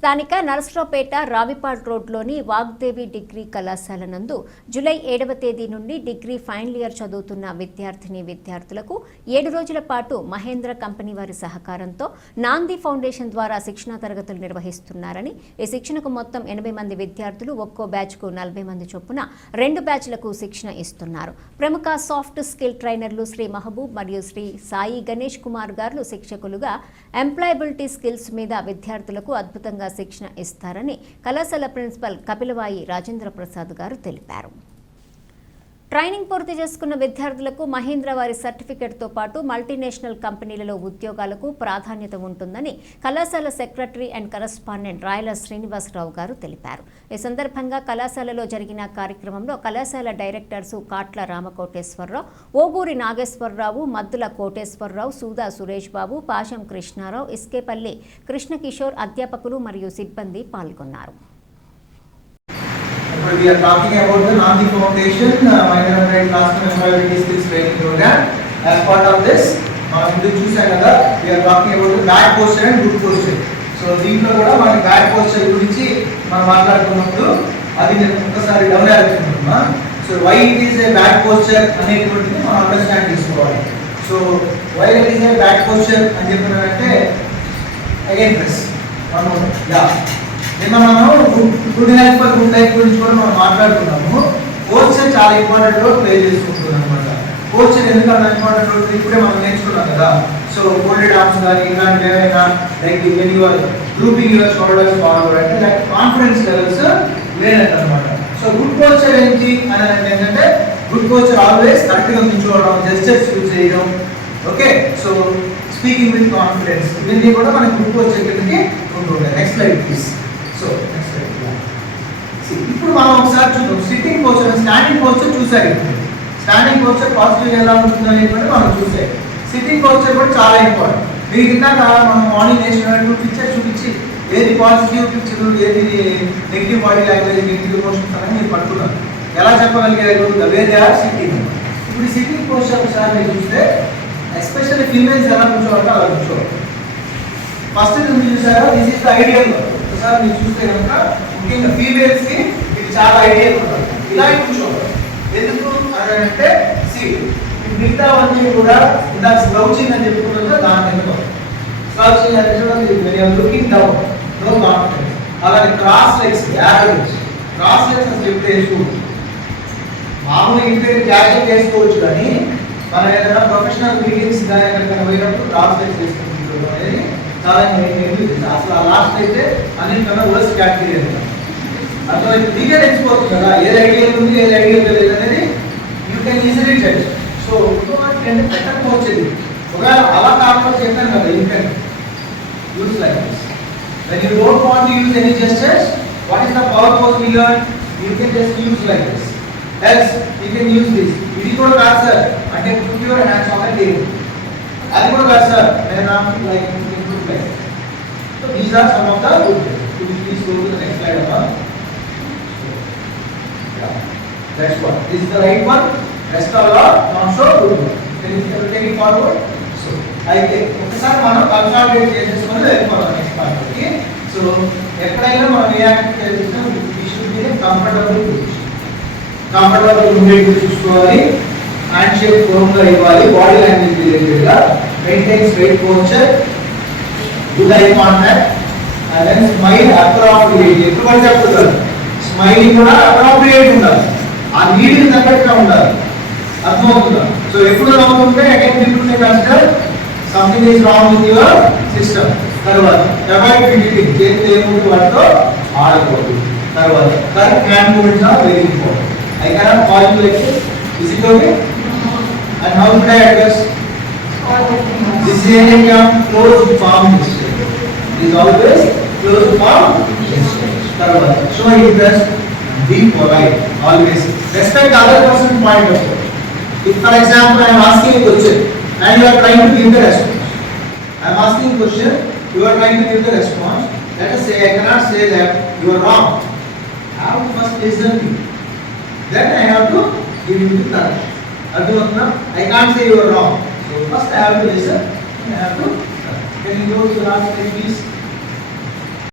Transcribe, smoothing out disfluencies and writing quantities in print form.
స్థానిక నరసరావుపేట రావిపాడ్ రోడ్లోని వాగ్దేవి డిగ్రీ కళాశాల నందు జూలై 7వ తేదీ నుండి డిగ్రీ ఫైనల్ ఇయర్ చదువుతున్న విద్యార్థులకు 7 రోజుల పాటు మహేంద్ర కంపెనీ వారి సహకారంతో నాంది ఫౌండేషన్ ద్వారా శిక్షణా తరగతులు నిర్వహిస్తున్నారని, ఈ శిక్షణకు మొత్తం 80 మంది విద్యార్థులు ఒక్కో బ్యాచ్కు 40 మంది చొప్పున 2 బ్యాచ్లకు శిక్షణ ఇస్తున్నారు. ప్రముఖ సాఫ్ట్ స్కిల్ ట్రైనర్లు శ్రీ మహబూబ్ మరియు శ్రీ సాయి గణేష్ కుమార్ గారు శిక్షకులుగా ఎంప్లాయబిలిటీ స్కిల్స్ మీద విద్యార్థులకు అద్భుతంగా శిక్షణ ఇస్తారని కళాశాల ప్రిన్సిపల్ కపిలవాయి రాజేంద్ర ప్రసాద్ గారు తెలిపారు. ట్రైనింగ్ పూర్తి చేసుకున్న విద్యార్థులకు మహీంద్ర వారి సర్టిఫికెట్తో పాటు మల్టీనేషనల్ కంపెనీలలో ఉద్యోగాలకు ప్రాధాన్యత ఉంటుందని కళాశాల సెక్రటరీ అండ్ కరస్పాండెంట్ రాయల శ్రీనివాసరావు గారు తెలిపారు. ఈ సందర్భంగా కళాశాలలో జరిగిన కార్యక్రమంలో కళాశాల డైరెక్టర్సు కాట్ల రామకోటేశ్వరరావు, ఓగూరి నాగేశ్వరరావు, మద్దుల కోటేశ్వరరావు, సూదా సురేష్ బాబు, పాశం కృష్ణారావు, ఇస్కేపల్లి కృష్ణకిషోర్ అధ్యాపకులు మరియు సిబ్బంది పాల్గొన్నారు. We are talking about the Nandi Foundation Mahindra Classroom Employability Skills Training Program. As part of this, we are talking about the bad posture and good posture. So, దీంట్లో కూడా మన bad posture గురించి మనం మాట్లాడుతున్నప్పుడు అది నేను ఒకసారి డౌన్ అవుతున్నా. So, why it is a bad posture అనేటువంటిది మనం అండర్స్టాండ్ చేసుకోవాలి. So, why it is a bad posture అని చెప్పినారంటే again press. నిన్న మనం good health for good life గురించి కూడా మనం మాట్లాడుతున్నాము. పోస్చర్ చాలా ఇంపార్టెంట్ రోల్ ప్లే చేసుకుంటుంది అనమాట. పోస్చర్ ఎందుకంటే ఇంపార్టెంట్ రోల్ ఇప్పుడే మనం నేర్చుకున్నాం కదా. సో ఫోల్డెడ్ ఆర్మ్స్ కానీ ఇలాంటి ఏమైనా like when your grouping your shoulders forward అంటే లైక్ కాన్ఫిడెన్స్ లెవెల్స్ వేరేట్ అనమాట. సో గుడ్ పోస్చర్ ఏంటి అని ఏంటంటే గుడ్ పోస్చర్ ఆల్వేస్ కరెక్ట్గా కూర్చోవడం, జెస్చర్స్ యూజ్ చేయడం, okay. So speaking with confidence ఇవన్నీ కూడా మనకి గుడ్ పోస్చర్ కిందకి ఉంటుంటాయి. Next slide please. సో ఇప్పుడు మనం ఒకసారి చూద్దాం సిట్టింగ్ పోస్చర్, స్టాండింగ్ పోస్చర్ చూసారు. స్టాండింగ్ పోస్చర్ పాజిటివ్ ఎలా ఉంటుంది అనేది మనం చూసాం. సిట్టింగ్ పోస్చర్ కూడా చాలా ఇంపార్టెంట్. మీరు కింద మనం మార్నింగ్ వేసినట్టు పిక్చర్ చూపించి ఏది పాజిటివ్ పిక్చర్, ఏది negative body language, negative emotions అని మీరు పట్టుకున్నారు. ఎలా చెప్పగలిగారు? The way they are sitting. ఇప్పుడు సిట్టింగ్ పోస్చర్ ఒకసారి మీరు చూస్తే ఎస్పెషల్లీ ఫీమేల్స్ ఎలా కూర్చోవాలంటే అలా కూర్చోవాలి. ఫస్ట్ మీరు చూసారా, దిస్ ఇస్ ద ఐడియల్. ఒకసారి మీరు చూస్తే కనుక ముఖ్యంగా ఫీమేల్స్ కి ఇది చాలా ఐడియల్ ఉంటుంది. ఇలా కూర్చోవాలి. ఎందుకు అని అంటే మిగతావన్నీ కూడా ఇందాక స్లౌచింగ్ అని చెప్పుకుంటుందో దాని ఎందుకు స్లౌచింగ్ అంటే చూడండి లుకింగ్ డౌన్, నో కాన్ఫిడెన్స్. అలాగే cross legs, average cross legs అని చెప్తే వేసుకోవచ్చు. మామూలుగా ఇంటి క్యాషువల్ చేసుకోవచ్చు, కానీ మనం ఏదైనా ప్రొఫెషనల్ మీటింగ్స్ కానీ ఎక్కడికైనా పోయినప్పుడు క్రాస్ లెగ్స్ వేసుకుంటున్నాం అనేది చాలా అసలు ఆ లాస్ట్ అయితే అన్నింటికన్నా వర్స్ట్ కేటగిరీ అంటారు. అసలు మీకే తెలిసిపోతుంది కదా ఏది ఐడియల్ ఉంది, ఏది ఐడియల్ లేదు అనేది you can easily judge. So ఇంకొకటి పెట్టకపోవచ్చేది ఒకవేళ అలా కాకుండా చెప్పాను కదా, you can use like this. When you don't want to use any gestures, what is the power pose we learn? You can just use like this. Else you can use this. ఇది కూడా కాదు sir అంటే put your hands on the table, అది కూడా కాదు sir like. So these are some of the good ways. Please go to the next slide. Yeah, that's what. This is the right one. Rest all are not so good. Can you take it forward? So, అయితే ఒకసారి మనం consolidate చేసేసుకొని వెళ్ళిపోతాం next part కి. So ఎక్కడైనా మనం react చేసినా we should be in a comfortable position. Comfortable ఉండేట్టు చూసుకోవాలి. హ్యాండ్ షేక్ ఫోమ్ గా ఇవ్వాలి. బాడీ లాంగ్వేజ్ రిలేటెడ్ గా maintain straight posture, good eye contact, and then smile appropriately. ఎప్పుడు చెప్తున్నారు స్మైలింగ్ కూడా అప్రోప్రియేట్ ఉండాలి, ఆ నీడ్ తగ్గట్టుగా ఉండాలి. అర్థమవుతుందా? సో ఎప్పుడు నవ్వుతుంటే again people may consider something is wrong with your system. తర్వాత అవాయిడ్ ఫిజిటింగ్, చేతి ఏముంది వాటితో ఆడకూడదు. తర్వాత correct hand movements are very important. I cannot call you like this. Is it okay? And how should I address? This is a closed palm gesture. It is always closed palm gesture. So it does be polite. Always respect other person's point of view. If for example I am asking a question and you are trying to give the response, I am asking a question, you are trying to give the response. Let us say I cannot say that you are wrong. I have to first listen to you. Then I have to give you the correction. Adhuvana, I can't say you are wrong. So first I have to listen and I have to. Can you go to the last slide please?